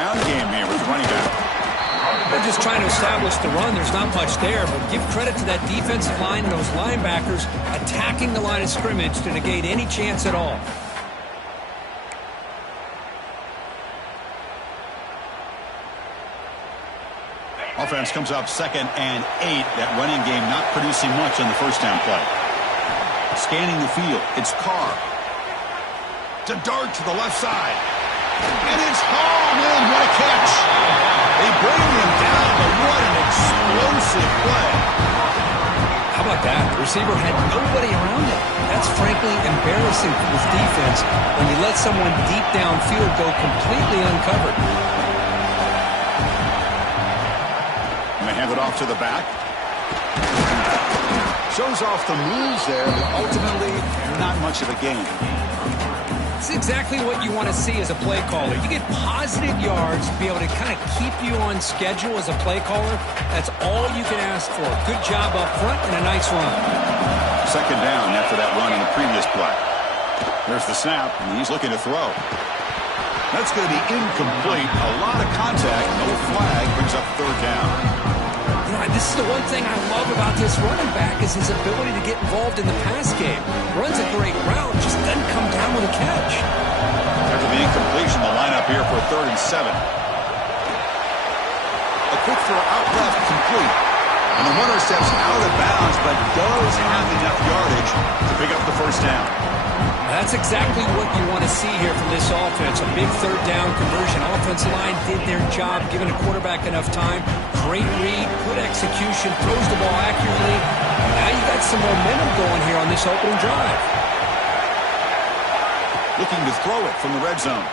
ground game here with the running back. They're just trying to establish the run. There's not much there, but give credit to that defensive line and those linebackers attacking the line of scrimmage to negate any chance at all. Offense comes up 2nd and 8. That running game not producing much on the first down play. Scanning the field, it's Carr. To dart to the left side. And it's home in. What a catch. They bring him down, but what an explosive play. How about that? The receiver had nobody around him. That's frankly embarrassing for his defense when you let someone deep downfield go completely uncovered. Hand it off to the back. Shows off the moves there, but ultimately not much of a gain. It's exactly what you want to see as a play caller. You get positive yards to be able to kind of keep you on schedule as a play caller. That's all you can ask for. Good job up front and a nice run. 2nd down after that run in the previous play. There's the snap, and he's looking to throw. That's going to be incomplete. A lot of contact, no flag, brings up 3rd down. You know, this is the one thing I love about this running back is his ability to get involved in the pass game. Runs a great route, just doesn't come down with a catch. After the incompletion, the lineup here for 3rd and 7. A quick throw out left, complete. And the runner steps out of bounds, but does have enough yardage to pick up the first down. That's exactly what you want to see here from this offense. A big 3rd down conversion. Offensive line did their job, giving a quarterback enough time. Great read, good execution, throws the ball accurately. Now you got some momentum going here on this opening drive. Looking to throw it from the red zone.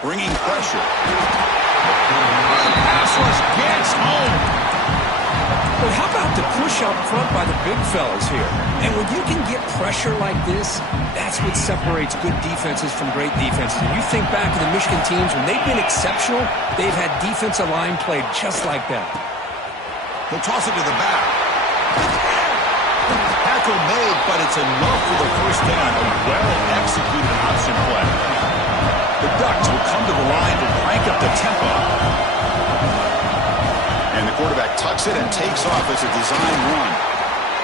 Bringing pressure. Pass rush gets home. But how about the push up front by the big fellas here? And when you can get pressure like this, that's what separates good defenses from great defenses. And you think back to the Michigan teams, when they've been exceptional, they've had defensive line played just like that. He'll toss it to the back. Tackle made, but it's enough for the first down. A well-executed option play. The Ducks will come to the line to crank up the tempo. And the quarterback tucks it and takes off as a design run.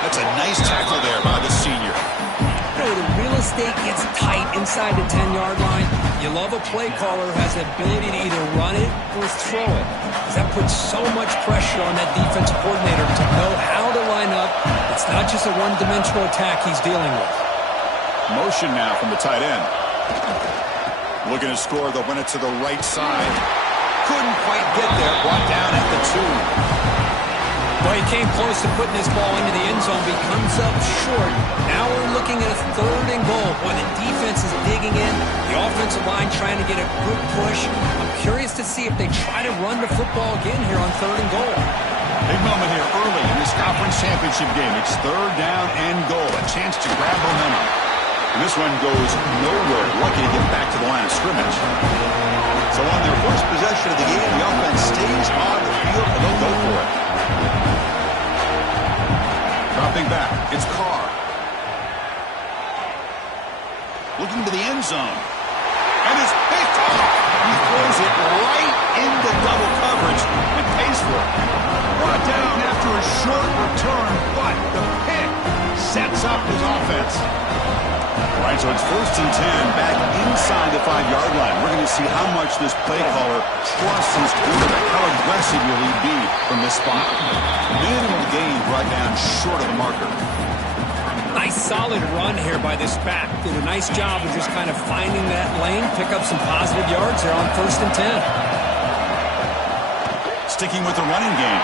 That's a nice tackle there by the senior. You know, the real estate gets tight inside the 10-yard line. You love a play caller who has the ability to either run it or throw it. Because that puts so much pressure on that defensive coordinator to know how to line up. It's not just a one-dimensional attack he's dealing with. Motion now from the tight end. Looking to score, they'll run it to the right side. Couldn't quite get there, brought down at the 2. Well, he came close to putting this ball into the end zone, but he comes up short. Now we're looking at a 3rd and goal. Boy, the defense is digging in. The offensive line trying to get a good push. I'm curious to see if they try to run the football again here on 3rd and goal. Big moment here early in this conference championship game. It's 3rd down and goal. A chance to grab momentum. And this one goes nowhere. Lucky to get back to the line of scrimmage. So on their first possession of the game, the offense stays on the field and they'll go for it. Dropping back, it's Carr. Looking to the end zone. And it's picked off. He throws it right into double coverage and pays for it. Brought down after a short return, but the pick sets up his offense. All right, so it's 1st and 10 back inside the 5-yard line. We're going to see how much this play caller trusts his quarterback. How aggressive will he be from this spot? Minimal gain brought down short of the marker. Nice solid run here by this back. Did a nice job of just kind of finding that lane, pick up some positive yards there on 1st and 10. Sticking with the running game.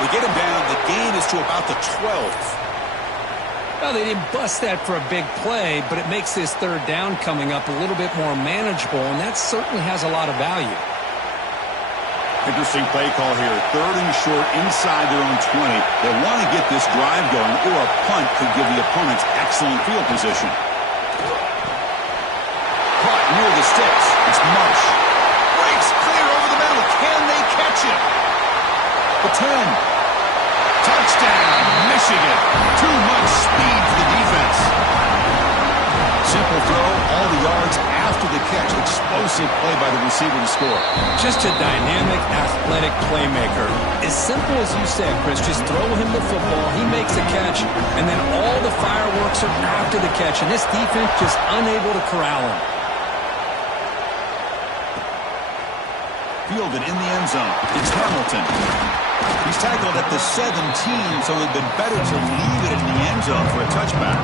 We get him down. The gain is to about the 12th. Well, they didn't bust that for a big play, but it makes this 3rd down coming up a little bit more manageable, and that certainly has a lot of value. Interesting play call here. 3rd and short inside their own 20. They want to get this drive going, or a punt could give the opponents excellent field position. Caught near the sticks. It's Marsh. Breaks clear over the middle. Can they catch it? The 10. Touchdown, Michigan. Too much speed for the defense. Simple throw, all the yards after the catch. The explosive play by the receiver to score. Just a dynamic, athletic playmaker. As simple as you said, Chris, just throw him the football, he makes a catch, and then all the fireworks are after the catch, and this defense just unable to corral him. Fielded in the end zone. It's Hamilton. He's tackled at the 17, so it would have been better to leave it in the end zone for a touchback.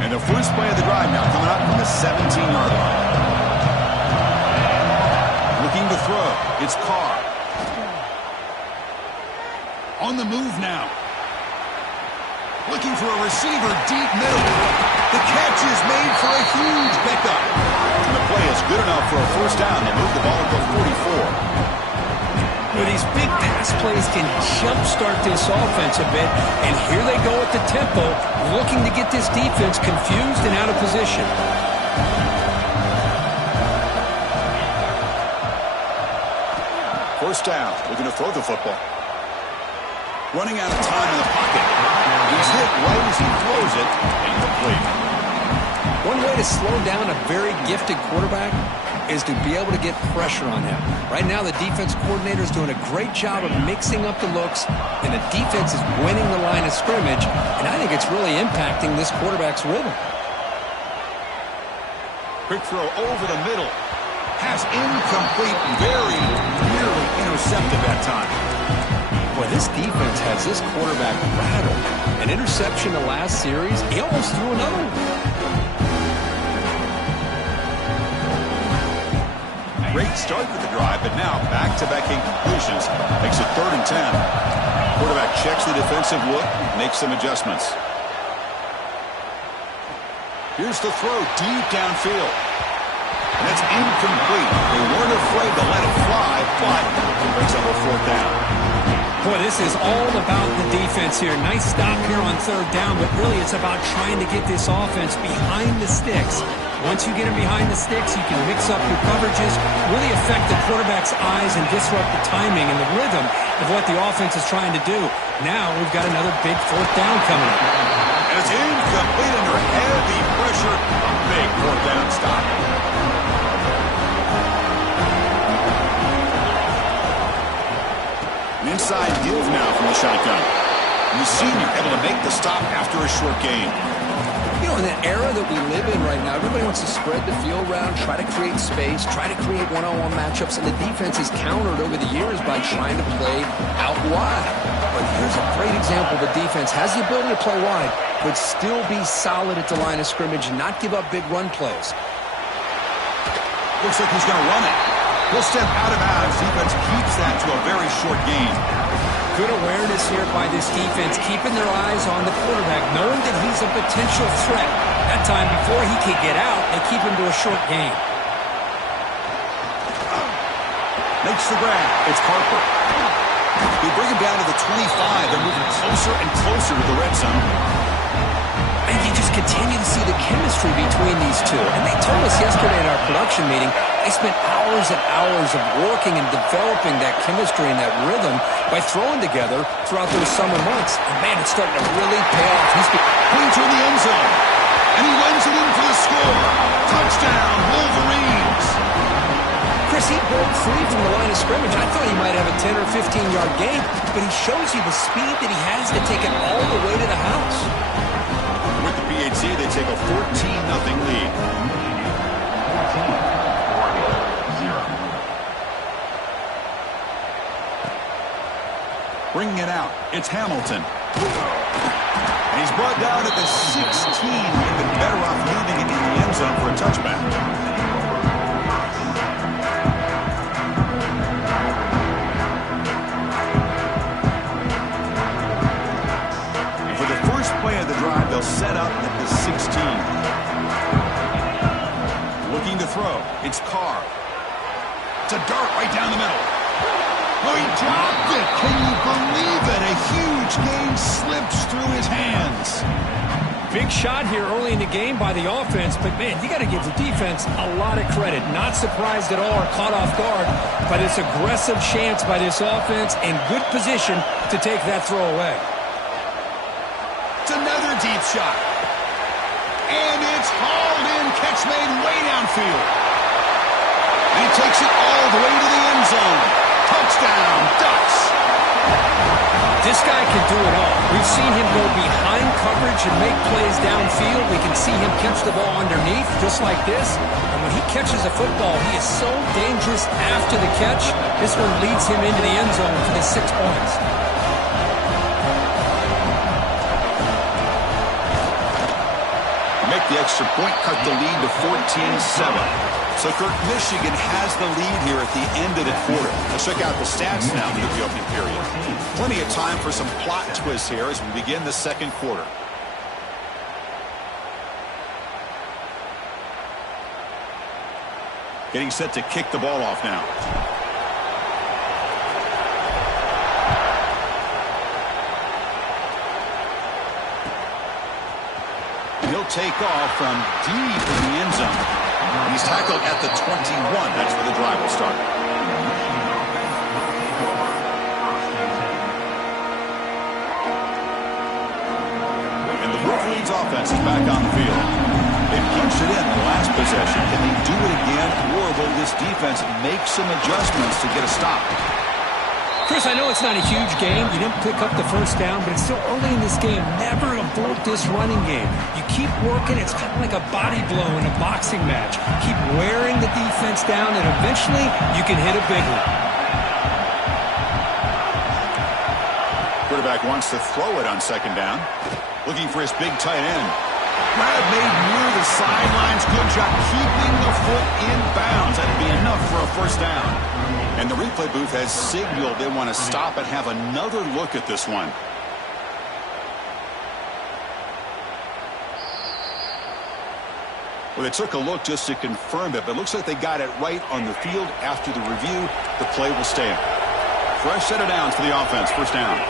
And the first play of the drive now coming up from the 17-yard line. Looking to throw. It's Carr. On the move now. Looking for a receiver deep middle. The catch is made for a huge pickup. And the play is good enough for a first down. They move the ball to the 44. Well, these big pass plays can jumpstart this offense a bit. And here they go at the tempo, looking to get this defense confused and out of position. First down. Looking to throw the football. Running out of time in the pocket. He's hit right as he throws it. Incomplete. One way to slow down a very gifted quarterback is to be able to get pressure on him. Right now, the defense coordinator is doing a great job of mixing up the looks, and the defense is winning the line of scrimmage, and I think it's really impacting this quarterback's rhythm. Quick throw over the middle. Pass incomplete. Very nearly intercepted that time. Boy, this defense has this quarterback rattled. An interception the last series, he almost threw another one. Great start with the drive, but now back-to-back incompletions. Makes it 3rd and 10. Quarterback checks the defensive look, makes some adjustments. Here's the throw deep downfield. And it's incomplete. They weren't afraid to let it fly, but it brings up a 4th down. Boy, this is all about the defense here. Nice stop here on 3rd down, but really it's about trying to get this offense behind the sticks. Once you get him behind the sticks, you can mix up your coverages, really affect the quarterback's eyes and disrupt the timing and the rhythm of what the offense is trying to do. Now we've got another big 4th down coming up. And it's incomplete under heavy pressure. A big 4th down stop. An inside give now from the shotgun. The senior able to make the stop after a short gain. You know, in the era that we live in right now, everybody wants to spread the field around, try to create space, try to create one-on-one matchups, and the defense is countered over the years by trying to play out wide. But here's a great example. The defense has the ability to play wide, but still be solid at the line of scrimmage and not give up big run plays. Looks like he's going to run it. He'll step out of bounds. Defense keeps that to a very short gain. Good awareness here by this defense, keeping their eyes on the quarterback, knowing that he's a potential threat. That time, before he can get out, they keep him to a short gain. Makes the grab. It's Harper. They bring him down to the 25. They're moving closer and closer to the red zone. And you just continue to see the chemistry between these two. And they told us yesterday in our production meeting, they spent hours and hours of working and developing that chemistry and that rhythm by throwing together throughout those summer months. And man, it's starting to really pay off. He's going to the end zone. And he runs it in for the score. Touchdown, Wolverines. Chris, he broke free from the line of scrimmage. I thought he might have a 10 or 15-yard gain, but he shows you the speed that he has to take it all the way to the house. With the PHC, they take a 14-0 lead. Bringing it out, it's Hamilton. And he's brought down at the 16. He'd been better off leaving it in the end zone for a touchback. And for the first play of the drive, they'll set up at the 16. Looking to throw, it's Carr. It's a dart right down the middle. Oh, he dropped it. Can you believe it? A huge gain slips through his hands. Big shot here early in the game by the offense, but man, you got to give the defense a lot of credit. Not surprised at all or caught off guard, but it's aggressive chance by this offense and good position to take that throw away. Here's another deep shot. And it's hauled in, catch made way downfield. And he takes it all the way to the end zone. Touchdown, Ducks. This guy can do it all. We've seen him go behind coverage and make plays downfield. We can see him catch the ball underneath, just like this. And when he catches a football, he is so dangerous after the catch. This one leads him into the end zone for the 6 points. Make the extra point, cut the lead to 14-7. So, Kirk, Michigan has the lead here at the end of the quarter. Let's check out the stats now for the opening period. Plenty of time for some plot twists here as we begin the second quarter. Getting set to kick the ball off now. He'll take off from deep in the end zone. And he's tackled at the 21. That's where the drive will start. And the Wolverines offense is back on the field. They punched it in the last possession. Can they do it again, or will this defense make some adjustments to get a stop? Chris, I know it's not a huge game. You didn't pick up the first down, but it's still early in this game. Never abort this running game. You keep working. It's kind of like a body blow in a boxing match. Keep wearing the defense down, and eventually you can hit a big one. Quarterback wants to throw it on second down. Looking for his big tight end. Grab made near the sidelines. Good job keeping the foot in bounds. That'd be enough for a first down. And the replay booth has signaled they want to stop and have another look at this one. Well, they took a look just to confirm it, but it looks like they got it right on the field. After the review, the play will stand. Fresh set of downs for the offense. First down.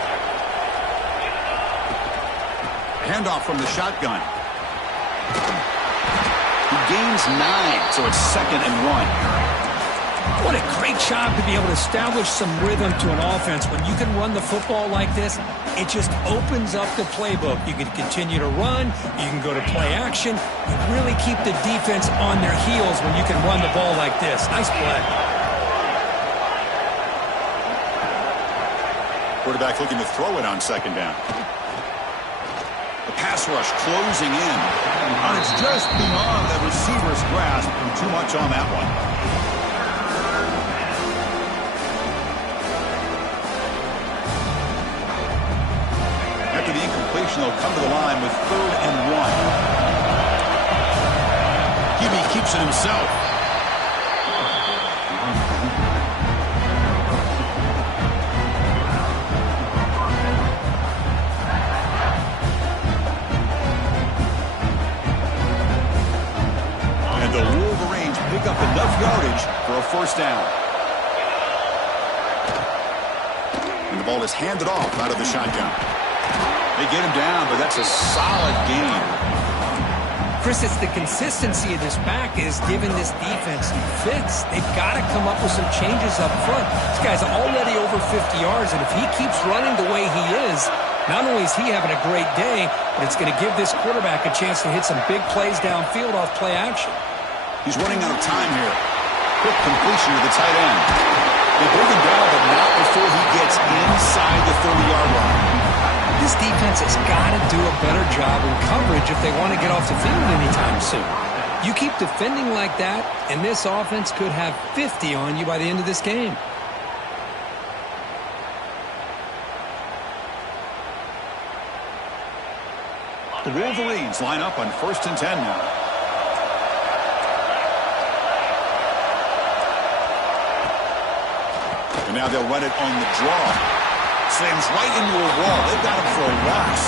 Handoff from the shotgun. He gains 9, so it's 2nd and 1. What a great job to be able to establish some rhythm to an offense. When you can run the football like this, it just opens up the playbook. You can continue to run. You can go to play action. You really keep the defense on their heels when you can run the ball like this. Nice play. Quarterback looking to throw it on second down. The pass rush closing in. And it's just beyond the receiver's grasp. Too much on that one. After the incompletion, they'll come to the line with 3rd and 1. QB keeps it himself. And the Wolverines pick up enough yardage for a first down. And the ball is handed off out of the shotgun. They get him down, but that's a solid game. Chris, it's the consistency of this back is giving this defense fits. They've got to come up with some changes up front. This guy's already over 50 yards, and if he keeps running the way he is, not only is he having a great day, but it's going to give this quarterback a chance to hit some big plays downfield off play action. He's running out of time here. Quick completion to the tight end. They bring him down, but not before he gets inside the 30-yard line. This defense has got to do a better job in coverage if they want to get off the field anytime soon. You keep defending like that, and this offense could have 50 on you by the end of this game. The Wolverines line up on 1st and 10 now. And now they'll run it on the draw. Slams right into a wall. They've got him for a loss.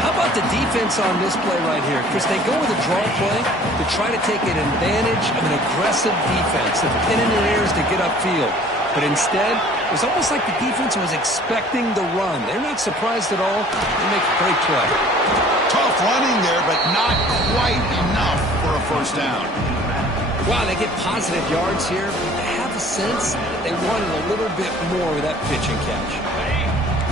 How about the defense on this play right here? Chris, they go with a draw play to try to take an advantage of an aggressive defense. They're pinning their ears to get upfield. But instead, it was almost like the defense was expecting the run. They're not surprised at all. They make a great play. Tough running there, but not quite enough for a first down. Wow, they get positive yards here, but they have a sense that they wanted a little bit more of that pitch and catch.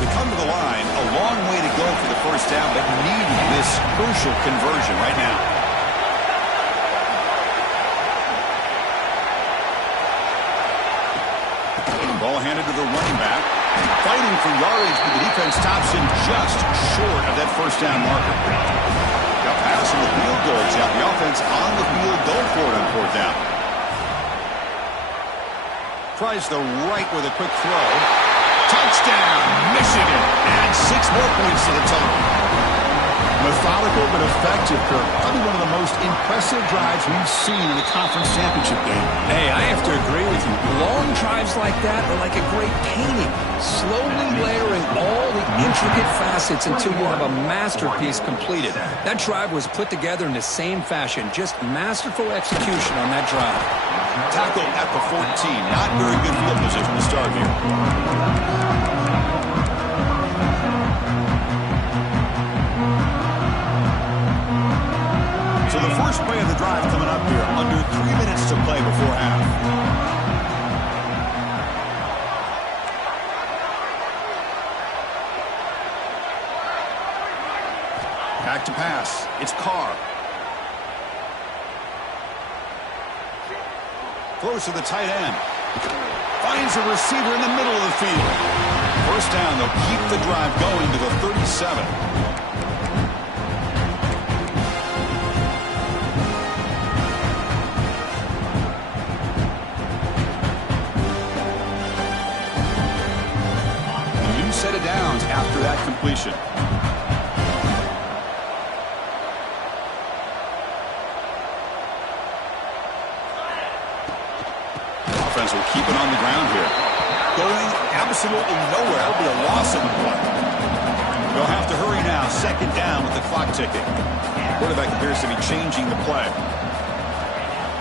They come to the line, a long way to go for the first down, but needing this crucial conversion right now. Ball handed to the running back. Fighting for yardage, but the defense stops him just short of that first down marker. Got pass in the field goal. Got the offense on the field. Go for it on fourth down. Tries the right with a quick throw. Touchdown, Michigan. Adds 6 more points to the total. Methodical but effective, Kirk. Probably one of the most impressive drives we've seen in a conference championship game. Hey, I have to agree with you. Long drives like that are like a great painting. Slowly layering all the intricate facets until you have a masterpiece completed. That drive was put together in the same fashion. Just masterful execution on that drive. Tackle at the 14. Not very good field position to start here. So the first play of the drive coming up here. Under 3 minutes to play before half. Back to pass. It's Carr. Throws to the tight end. Finds a receiver in the middle of the field. First down. They'll keep the drive going to the 37. Set of downs after that completion. Offense will keep it on the ground here. Going absolutely nowhere. That'll be a loss in the play. They'll have to hurry now. Second down with the clock ticking. Quarterback appears to be changing the play.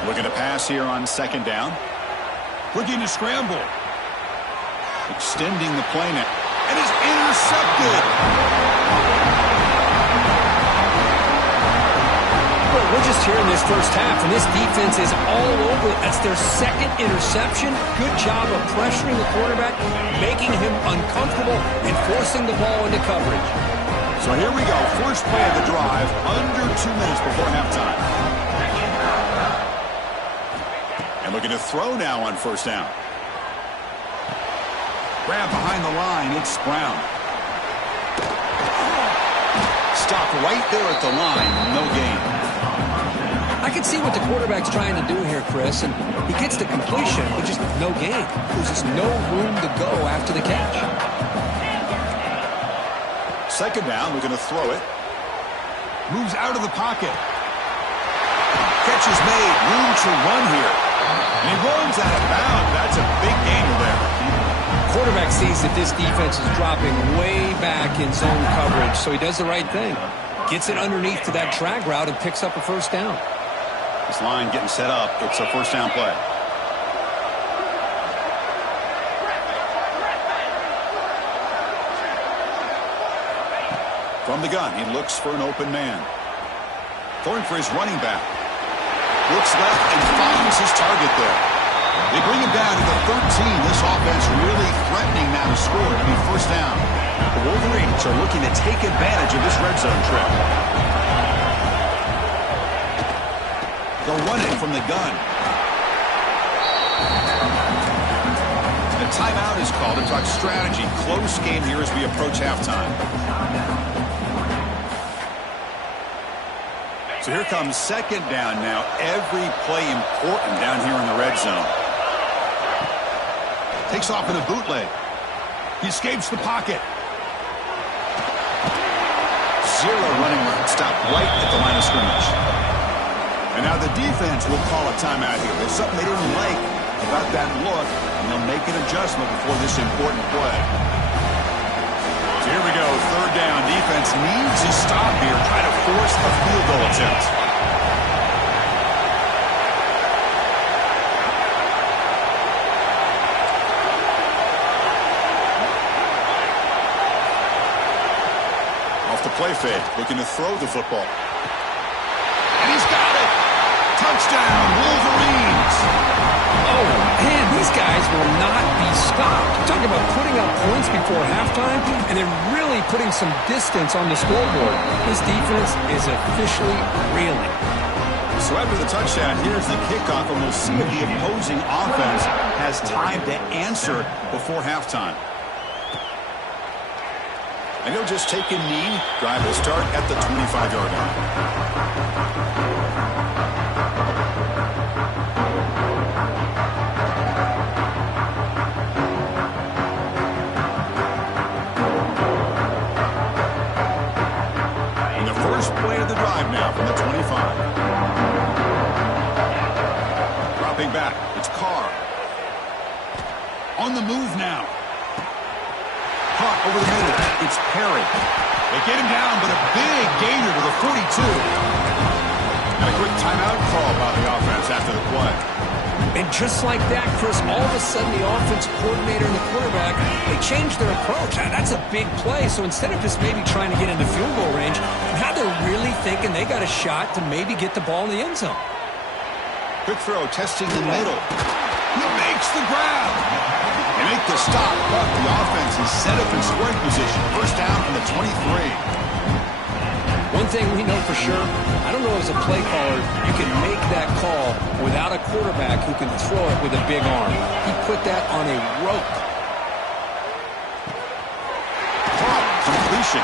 Looking to pass here on second down. Looking to scramble. Extending the play now. And is intercepted. Well, we're just here in this first half, and this defense is all over. That's their second interception. Good job of pressuring the quarterback, making him uncomfortable, and forcing the ball into coverage. So here we go. First play of the drive, under 2 minutes before halftime. And looking to throw now on first down. Grab behind the line, it's Brown. Stop right there at the line, no gain. I can see what the quarterback's trying to do here, Chris, and he gets the completion, but just no gain. There's just no room to go after the catch. Second down, we're going to throw it. Moves out of the pocket. Catch is made, room to run here. And he runs out of bounds. That's a big gainer there. Quarterback sees that this defense is dropping way back in zone coverage, so he does the right thing. Gets it underneath to that drag route and picks up a first down. This line getting set up. It's a first down play. From the gun, he looks for an open man. Throwing for his running back. Looks left and finds his target there. They bring him down to the 13. This offense really threatening now to score. It'll be first down. The Wolverines are looking to take advantage of this red zone trip. They'll run it from the gun. The timeout is called to talk strategy. Close game here as we approach halftime. So here comes second down now. Every play important down here in the red zone. Takes off in a bootleg. He escapes the pocket. Zero running room. Stop right at the line of scrimmage. And now the defense will call a timeout here. There's something they didn't like about that look, and they'll make an adjustment before this important play. So here we go. Third down. Defense needs to stop here. Try to force a field goal attempt. Play fake, looking to throw the football. And he's got it! Touchdown, Wolverines! Oh, Man, these guys will not be stopped. Talk about putting up points before halftime and then really putting some distance on the scoreboard. This defense is officially reeling. So after the touchdown, here's the kickoff, and we'll see if the opposing offense has time to answer before halftime. And he'll just take a knee. Drive will start at the 25-yard line. Play of the drive now from the 25. Dropping back, it's Carr. On the move now. Caught over the middle, it's Perry. They get him down, but a big gainer to the 42. And a quick timeout call by the offense after the play. And just like that, Chris, all of a sudden the offensive coordinator and the quarterback, they changed their approach. Now, that's a big play. So instead of just maybe trying to get into field goal range, now they're really thinking they got a shot to maybe get the ball in the end zone. Quick throw, testing the middle. He makes the grab. They make the stop, but the offense is set up in scoring position. First down from the 23. One thing we know for sure, I don't know as a play caller, you can make that call without a quarterback who can throw it with a big arm. He put that on a rope. Completion.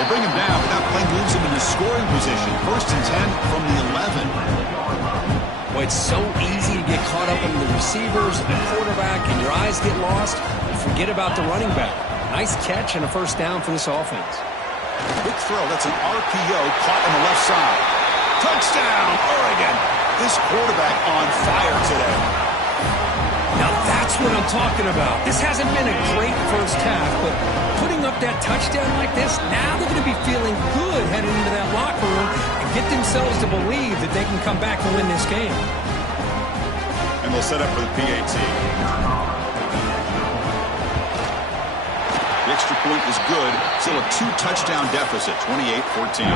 They bring him down, but that play moves him into scoring position. First and 10 from the 11. Well, it's so easy to get caught up in the receivers and the quarterback, and your eyes get lost. You forget about the running back. Nice catch and a first down for this offense. Quick throw, that's an RPO caught on the left side. Touchdown, Oregon. This quarterback on fire today. Now that's what I'm talking about. This hasn't been a great first half, but putting up that touchdown like this, now they're going to be feeling good heading into that locker room and get themselves to believe that they can come back and win this game. And they'll set up for the PAT. The extra point is good. Still a 2-touchdown deficit, 28-14.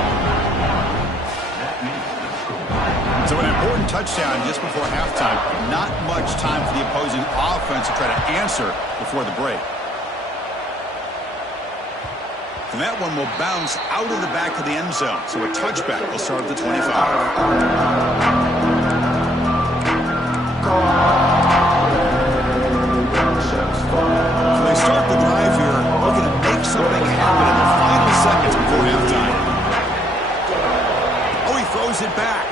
So an important touchdown just before halftime. Not much time for the opposing offense to try to answer before the break. And that one will bounce out of the back of the end zone. So a touchback will start at the 25. So they start the drive here, looking to make something happen in the final seconds before halftime. Oh, he throws it back.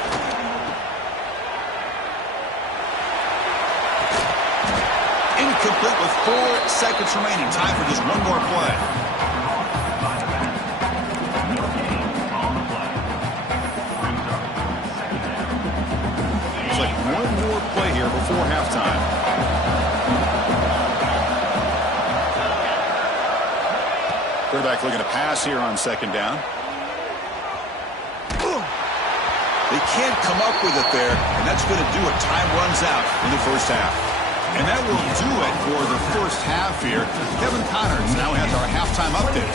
Incomplete with 4 seconds remaining. Time for just one more play. Looks like one more play here before halftime. Quarterback looking to pass here on second down. They can't come up with it there, and that's going to do it. Time runs out in the first half. And that will do it for the first half here. Kevin Connors now has our halftime update.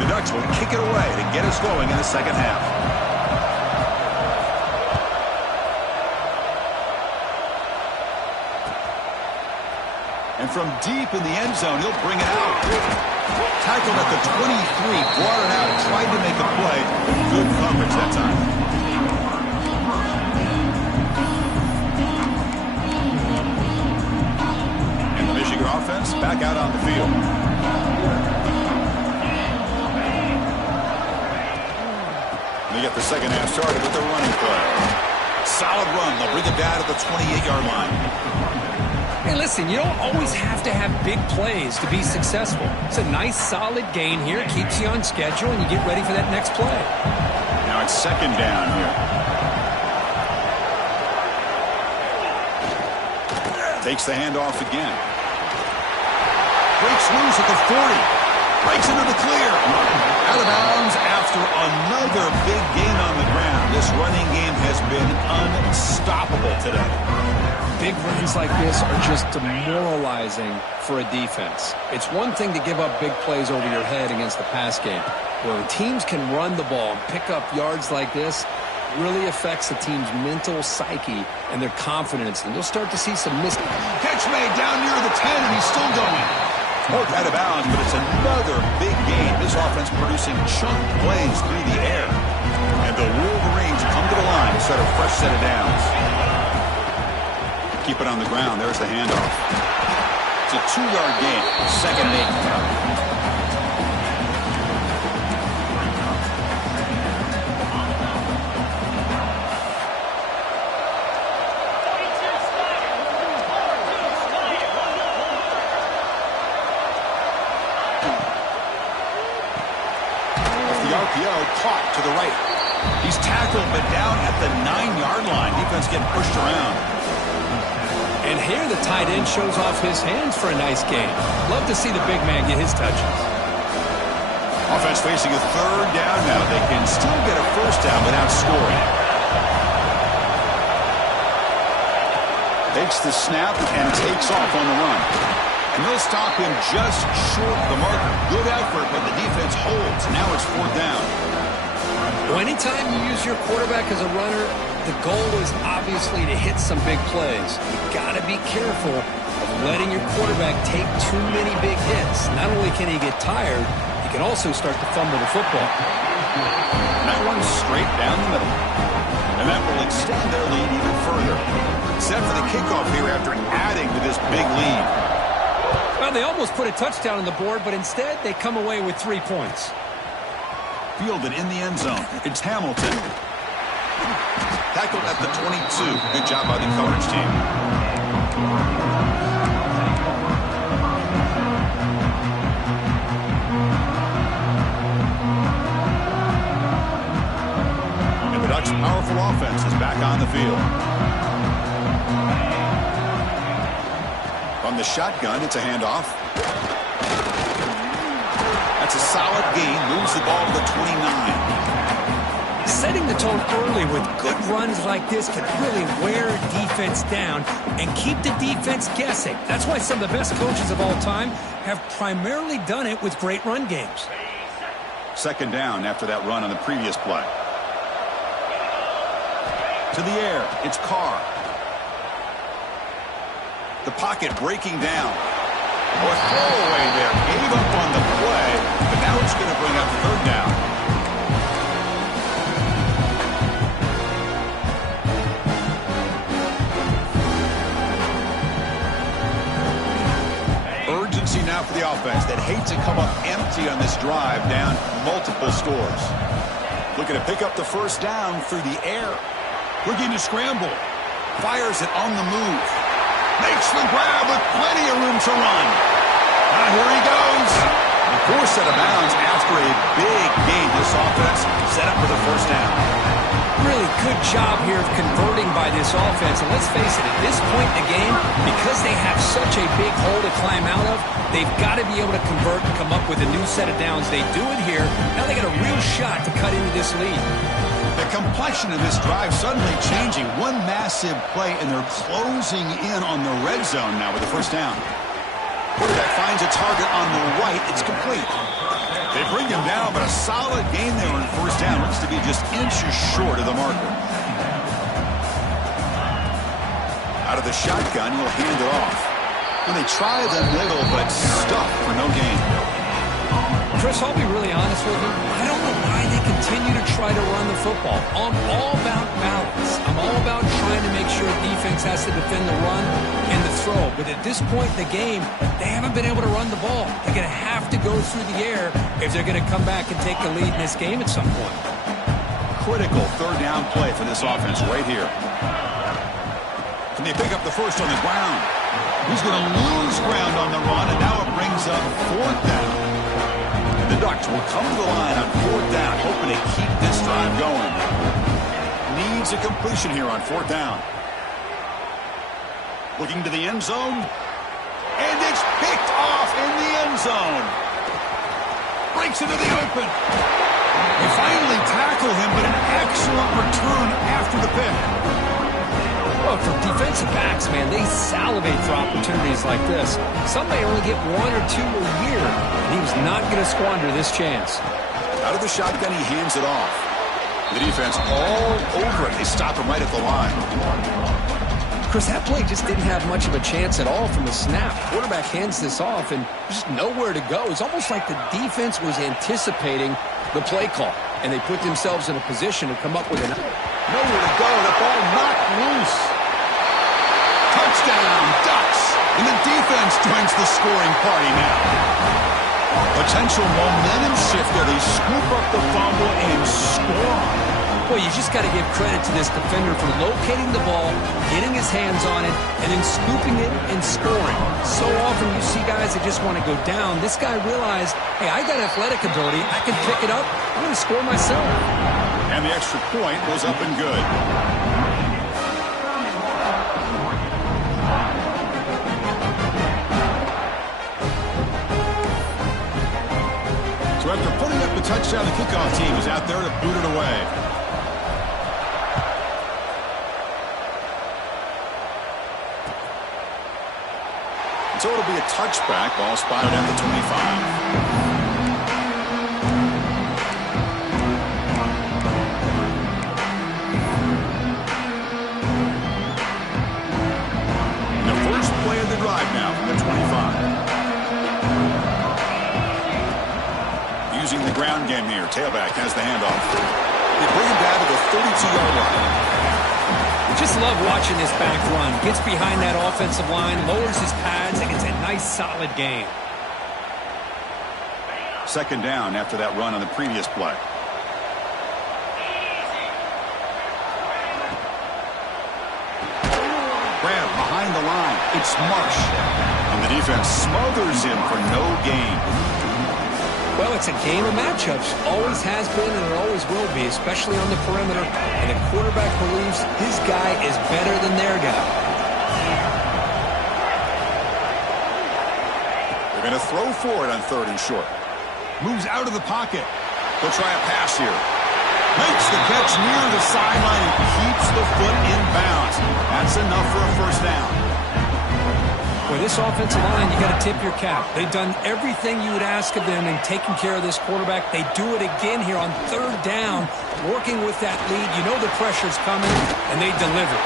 The Ducks will kick it away to get us going in the second half. And from deep in the end zone, he'll bring it out. Tackled at the 23, brought it out, tried to make a play. Good coverage that time. And the Michigan offense back out on the field. They get the second half started with the running play. Solid run. They'll bring it down at the 28-yard line. Hey, listen, you don't always have to have big plays to be successful. It's a nice, solid gain here. Keeps you on schedule, and you get ready for that next play. Now it's second down here. Takes the handoff again. Breaks loose at the 40. Breaks into the clear. Out of bounds after another big gain on the ground. This running game has been unstoppable today. Big runs like this are just demoralizing for a defense. It's one thing to give up big plays over your head against the pass game. When teams can run the ball and pick up yards like this, really affects the team's mental psyche and their confidence, and you'll start to see some Catch made down near the 10, and he's still going. Poked out of bounds, but it's another big game. This offense producing chunk plays through the air. And the Wolverines come to the line to set a fresh set of downs. Keep it on the ground. There's the handoff. It's a 2-yard gain. 2nd and 8. Caught to the right. He's tackled, but down at the 9-yard line. Defense getting pushed around. And here the tight end shows off his hands for a nice game. Love to see the big man get his touches. Offense facing a 3rd down now. They can still get a 1st down without scoring. Takes the snap and takes off on the run. And they'll stop him just short of the marker. Good effort, but the defense holds. Now it's 4th down. Well, anytime you use your quarterback as a runner, the goal is obviously to hit some big plays. You've got to be careful of letting your quarterback take too many big hits. Not only can he get tired, he can also start to fumble the football. And that one's straight down the middle. And that will extend their lead even further. Set for the kickoff here after adding to this big lead. Well, they almost put a touchdown on the board, but instead they come away with 3 points. Fielded in the end zone. It's Hamilton. Tackled at the 22. Good job by the coverage team. And the Ducks' powerful offense is back on the field. From the shotgun, it's a handoff. That's a solid gain. Moves the ball to the 29. Setting the tone early with good runs like this can really wear a defense down and keep the defense guessing. That's why some of the best coaches of all time have primarily done it with great run games. 2nd down after that run on the previous play. To the air, it's Carr. The pocket breaking down. Oh, a throwaway there. Gave up on the play, but now it's going to bring up 3rd down. Urgency now for the offense that hates to come up empty on this drive, down multiple scores. Looking to pick up the 1st down through the air. Looking to scramble. Fires it on the move. Makes the grab with plenty of room to run. Now here he goes. The 4th set of bounds after a big gain. This offense set up for the 1st down. Really good job here of converting by this offense. And let's face it, at this point in the game, because they have such a big hole to climb out of, they've got to be able to convert and come up with a new set of downs. They do it here. Now they got a real shot to cut into this lead. The complexion of this drive suddenly changing. One massive play, and they're closing in on the red zone now with the 1st down. Quarterback finds a target on the right. It's complete. They bring him down, but a solid gain there on 1st down. Looks to be just inches short of the marker. Out of the shotgun, he'll hand it off. And they try the middle, but stuck for no gain. Chris, I'll be really honest with you. I don't know why they continue to try to run the football. I'm all about balance. I'm all about trying to make sure defense has to defend the run and the throw. But at this point in the game, they haven't been able to run the ball. They're going to have to go through the air if they're going to come back and take the lead in this game at some point. Critical 3rd down play for this offense right here. Can they pick up the 1st on the ground? He's going to lose ground on the run, and now it brings up 4th down. The Ducks will come to the line on 4th down, hoping to keep this drive going. Needs a completion here on 4th down. Looking to the end zone. And it's picked off in the end zone. Breaks into the open. They finally tackle him, but an excellent return after the pick. Well, for defensive backs, man, they salivate for opportunities like this. Some may only get 1 or 2 a year, and he was not going to squander this chance. Out of the shotgun, he hands it off. The defense all over it. They stop him right at the line. Chris, that play just didn't have much of a chance at all from the snap. Quarterback hands this off, and there's just nowhere to go. It's almost like the defense was anticipating the play call, and they put themselves in a position to come up with nowhere to go. The ball knocked loose. Touchdown, Ducks. And the defense joins the scoring party now. Potential momentum shifter. They scoop up the fumble and score. Well, you just got to give credit to this defender for locating the ball, getting his hands on it, and then scooping it and scoring. So often you see guys that just want to go down. This guy realized, hey, I got athletic ability. I can pick it up. I'm going to score myself. And the extra point was up and good. So after putting up the touchdown, the kickoff team is out there to boot it away. So it'll be a touchback. Ball spotted at the 25. Now from the 25. Using the ground game here. Tailback has the handoff. They bring him down to the 32-yard line. Just love watching this back run. Gets behind that offensive line, lowers his pads, and gets a nice solid gain. Second down after that run on the previous play. Grab behind the line. It's Marsh. And the defense smothers him for no gain. Well, it's a game of matchups. Always has been and it always will be, especially on the perimeter. And the quarterback believes his guy is better than their guy. They're going to throw for it on 3rd and short. Moves out of the pocket. They'll try a pass here. Makes the catch near the sideline and keeps the foot in bounds. That's enough for a first down. For this offensive line, you got to tip your cap. They've done everything you would ask of them in taking care of this quarterback. They do it again here on 3rd down, working with that lead. You know the pressure's coming, and they deliver.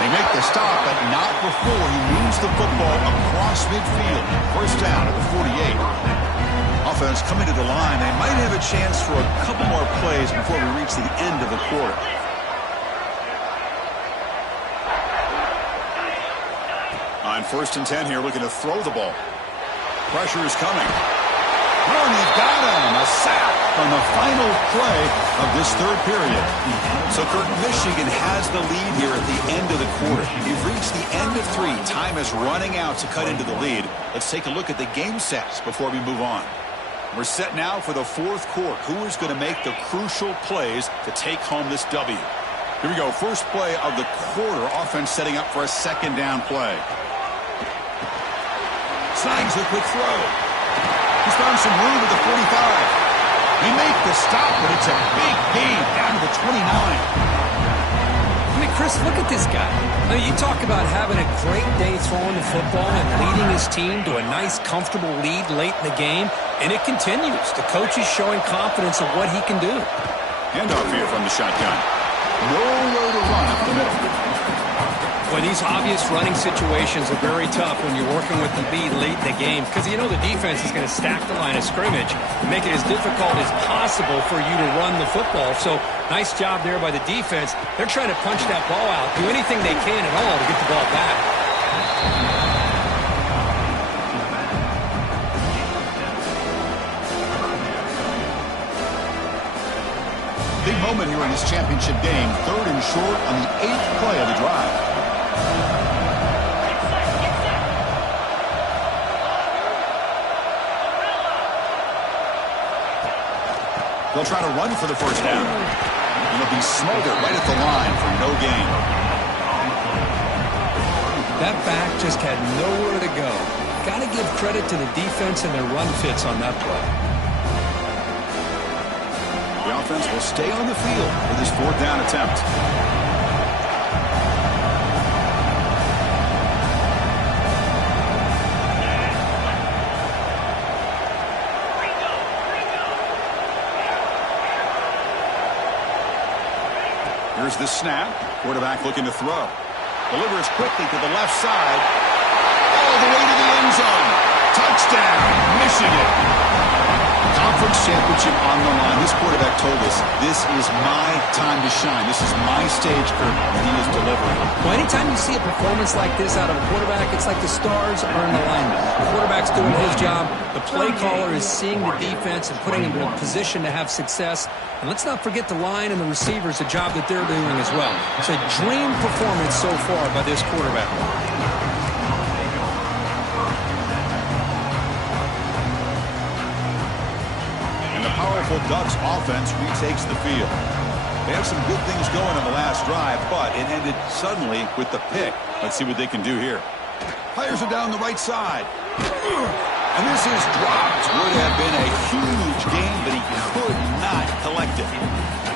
They make the stop, but not before he moves the football across midfield. First down at the 48. Offense coming to the line. They might have a chance for a couple more plays before we reach the end of the quarter. On 1st and 10 here, looking to throw the ball. Pressure is coming. Oh, and they've got him. A sack on the final play of this 3rd period. So, Kurt, Michigan has the lead here at the end of the quarter. We've reached the end of 3. Time is running out to cut into the lead. Let's take a look at the game sets before we move on. We're set now for the 4th quarter. Who is going to make the crucial plays to take home this W? Here we go. First play of the quarter. Offense setting up for a 2nd down play. Signs the quick throw. He's found some room at the 45. They make the stop, but it's a big gain down to the 29. I mean, Chris, look at this guy. I mean, you talk about having a great day throwing the football and leading his team to a nice, comfortable lead late in the game, and it continues. The coach is showing confidence of what he can do. Handoff here from the shotgun. Nowhere to run up the middle. Well, these obvious running situations are very tough when you're working with the lead late in the game because you know the defense is going to stack the line of scrimmage and make it as difficult as possible for you to run the football. So, nice job there by the defense. They're trying to punch that ball out, do anything they can at all to get the ball back. Big moment here in this championship game. 3rd and short on the 8th play of the drive. They'll try to run for the first down. And they'll be smothered right at the line for no gain. That back just had nowhere to go. Got to give credit to the defense and their run fits on that play. The offense will stay on the field with his 4th down attempt. Here's the snap. Quarterback looking to throw. Delivers quickly to the left side. All the way to the end zone. Touchdown, Michigan. Conference championship on the line. This quarterback told us, this is my time to shine. This is my stage, Kirk, and he is delivering. Well, anytime you see a performance like this out of a quarterback, it's like the stars are in alignment. The quarterback's doing his job. The play caller is seeing the defense and putting him in a position to have success. And let's not forget the line and the receivers, the job that they're doing as well. It's a dream performance so far by this quarterback. Powerful Ducks offense retakes the field. They had some good things going on the last drive, but it ended suddenly with the pick. Let's see what they can do here. Fires it down the right side. And this is dropped. Would have been a huge gain, but he could not collect it.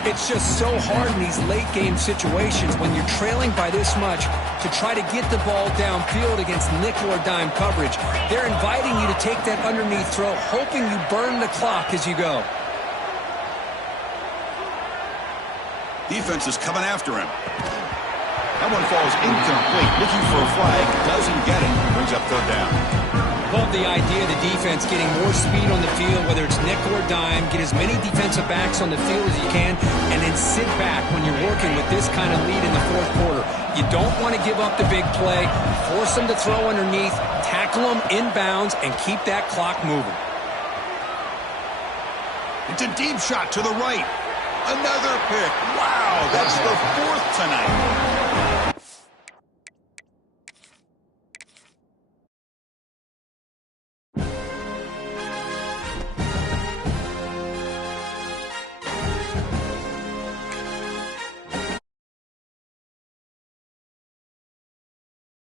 It's just so hard in these late game situations when you're trailing by this much to try to get the ball downfield against nickel or dime coverage. They're inviting you to take that underneath throw, hoping you burn the clock as you go. Defense is coming after him. That one falls incomplete. Looking for a flag. Doesn't get it. Brings up third down. Love the idea of the defense getting more speed on the field, whether it's nickel or dime. Get as many defensive backs on the field as you can, and then sit back when you're working with this kind of lead in the fourth quarter. You don't want to give up the big play. Force them to throw underneath, tackle them inbounds, and keep that clock moving. It's a deep shot to the right. Another pick. Wow, that's the fourth tonight.